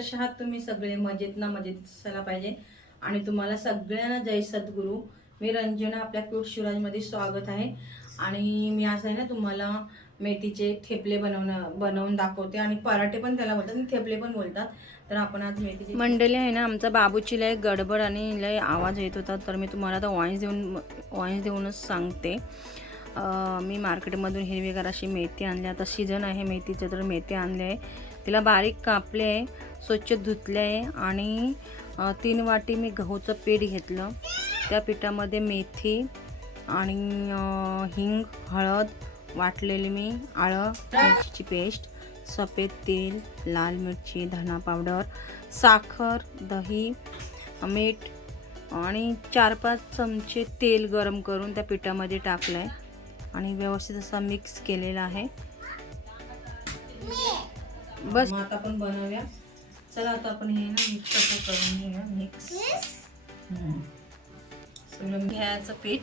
कशा आहात तुम्ही सगळे? मजेत ना? मजेत असायला पाहिजे. आणि तुम्हाला सगळ्यांना जय सद्गुरू. मी रंजना, आपल्या क्यूट शिवराजमध्ये स्वागत आहे. आणि मी आज आहे ना तुम्हाला मेथीचे थेपले बनवून दाखवते. आणि पराठे पण त्याला बोलतात आणि थेपले पण बोलतात. तर आपण आज मेथीचे मंडळी आहे ना, आमचा बाबूची लय गडबड आणि लय आवाज येत होता, तर मी तुम्हाला आता वॉइस देऊनच सांगते. मी मार्केटमधून हिरवीगार अशी मेथी आणली. आता सीझन आहे मेथीचं, तर मेथी आणली आहे. तिला बारीक कापले आहे, स्वच्छ धुतले आहे. आणि 3 वाटी मी गहूचं पीठ घेतलं. त्या पिठामध्ये मेथी आणि हिंग, हळद वाटलेली मी, आलं, मिरचीची पेस्ट, सफेद तेल, लाल मिरची, धना पावडर, साखर, दही, मीठ आणि 4-5 चमचे तेल गरम करून त्या पिठामध्ये टाकलं आहे आणि व्यवस्थित असा मिक्स केलेला आहे. बस आता आपण बनवूया. चला आता आपण हे ना मिक्स करून घेऊया. मिक्स सगळं घ्यायचं पीठ.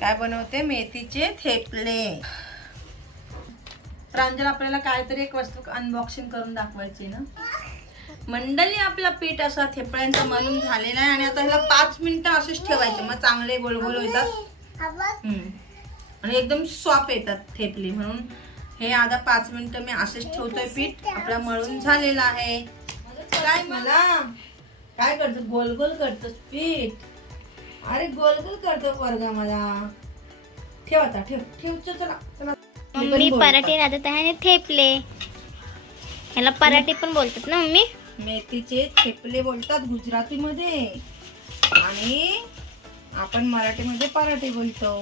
काय बनवते? मेथीचे थेपले. प्रांजल, आपल्याला काहीतरी एक वस्तू अनबॉक्सिंग करून दाखवायची ना मंडळी. आपला पीठ असा थेपल्यांचा मळून झालेला आहे आणि आता ह्याला 5 मिनिटं असेच ठेवायचे, मग चांगले गोलगोल होतात आणि एकदम सॉफ्ट येतात थेपली. म्हणून हे आता 5 मिनिटं मी असेच ठेवतोय. पीठ आपला मळून झालेला आहे. काय मला काय करतो? गोल गोल करतोस पीठ? अरे गोल गोल करतो वर्गा मला. ठेव आता, ठेव ठेव. चला चला. मम्मी पराठे राहतात आहे थेपले. ह्याला पराठे पण बोलतात ना मम्मी? मेथीचे थेपले बोलतात गुजरातीमध्ये आणि आपण मराठीमध्ये पराठे बोलतो.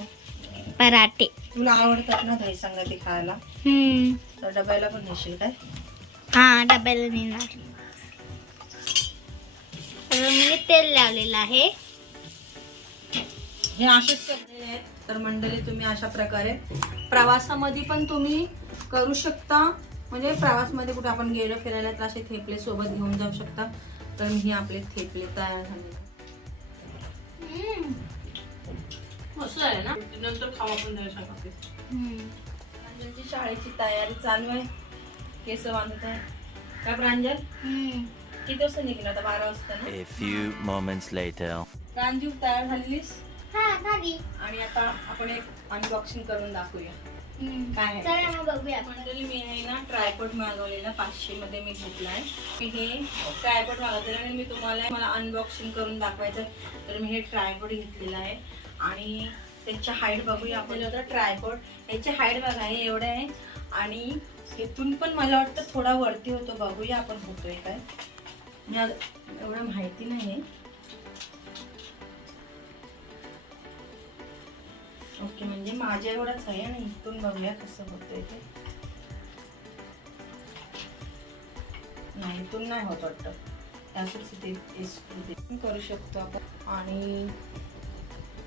पराठे तुला आवडतात ना दही संगती खायला? तर डब्याला पण नेशील काय? हा, डब्याला नेणार. तर मी तेल लावलेलं आहे. हे असेच करते आहेत. तर मंडळी, तुम्ही अशा प्रकारे प्रवासामध्ये पण तुम्ही करू शकता. म्हणजे प्रवासमध्ये कुठे आपण गेलो फिरायला तर असे थेपले सोबत घेऊन जाऊ शकता. तर मी आपले थेपले तयार झाले. मस्त आहे ना? नंतर खावा पण जाऊ शकते. प्रांजलची शाळेची तयारी चालू आहे. केस बांधत आहे का प्रांजल? किती वाजता निघाला? आता 12 वाजता ना. A few moments later. Pranju, तयार झालीस? हा, झाली. आणि आता आपण एक अनबॉक्सिंग करून दाखवूया काय चला आहे. मग बघूया. मंडळी, मी आहे ना ट्रायपॉड मागवलेला 500 मध्ये मी घेतलाय. मी हे ट्रायपॉड मागवलेला आणि मी मला अनबॉक्सिंग करून दाखवायचं. तर मी हे ट्रायपॉड घेतलेला आहे आणि त्याच्या हाईट बघूया आपण. होता ट्रायपॉड, याची हाईट बघा हे एवढं आहे आणि इथून पण मला वाटतं थोडा वरती होतो. बघूया आपण होतोय काय. एवढं माहिती नाही. ओके, म्हणजे माझ्या एवढंच आहे आणि इथून बघूया कसं होतंय ते. नाही, इथून नाही होत वाटतं. करू शकतो आपण. आणि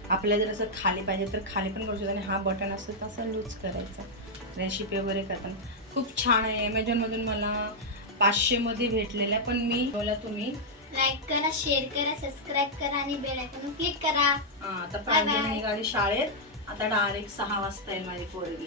आपल्याला जर असं खाली पाहिजे तर खाली पण करू शकतो. आणि हा बटन असतं तर असं लूज करायचा. रेसिपी वगैरे करताना खूप छान आहे. ॲमेझॉनमधून मला 500 मध्ये भेटलेला आहे. पण मी बोला तुम्ही लाईक करा, शेअर करा, सबस्क्राईब करा आणि बेल आयकॉन क्लिक करा. आता प्रांजल निघाली शाळेत. आता डायरेक्ट 6 वाजता येईल माझी पोरगी.